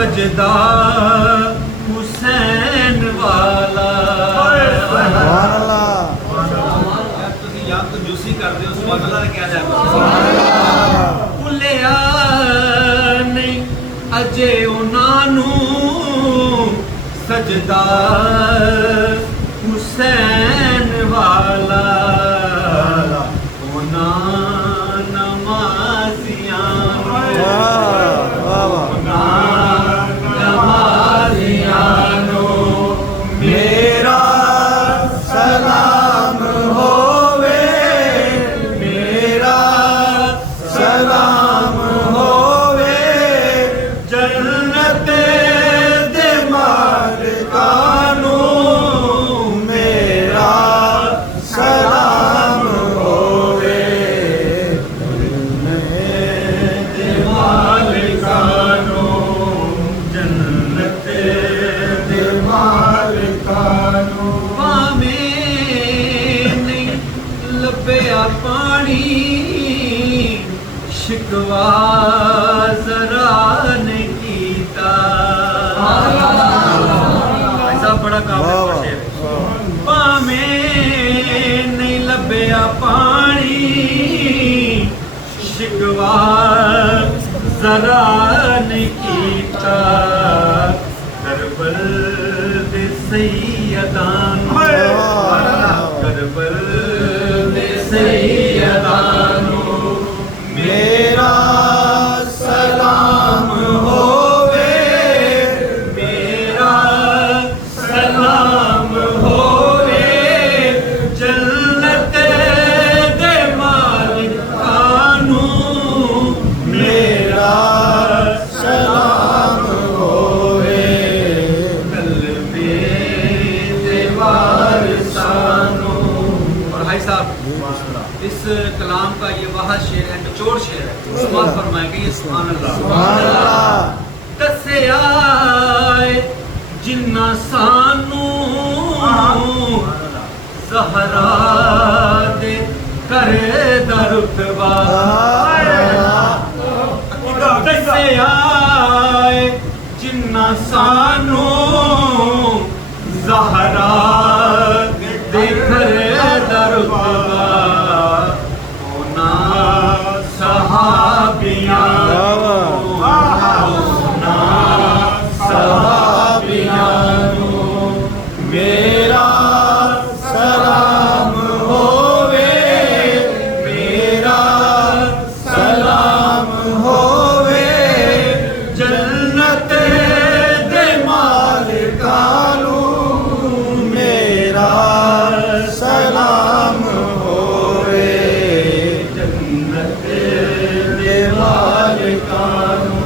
सजदा हुसैन वाला। तुसीं याद कंजूसी करदे हो, सुभान अल्लाह क्या जाए भुलिया नहीं अजे उन्हां सजदा हुसैन वाला। पानी शिकवा जरा ने कीता। ऐसा बड़ा काबिल शेर। पामे नहीं लभया पानी शिकवा जरा ने कीता। करबल दे सैयदान करबल सैयदानो मेरा सलाम होवे, मेरा सलाम होवे। जन्नत दे मालिकानू मेरा सलाम होवे। कल्बे दे वारिसानू। और भाई साहब इस कलाम का ये वह शेर है, निचोड़ शेर है। समाज फरमाएंगे ये सुभान अल्लाह। दस्या जिन्ना सानू ज़हरा दे करे दरुतबा। दस्या जिन्ना सानू ज़हरा दे करे दरुतबा। मेरा सलाम होवे, मेरा सलाम होवे। जन्नत दे मालिकानू मेरा सलाम होवे। जन्नत दे मालिकानू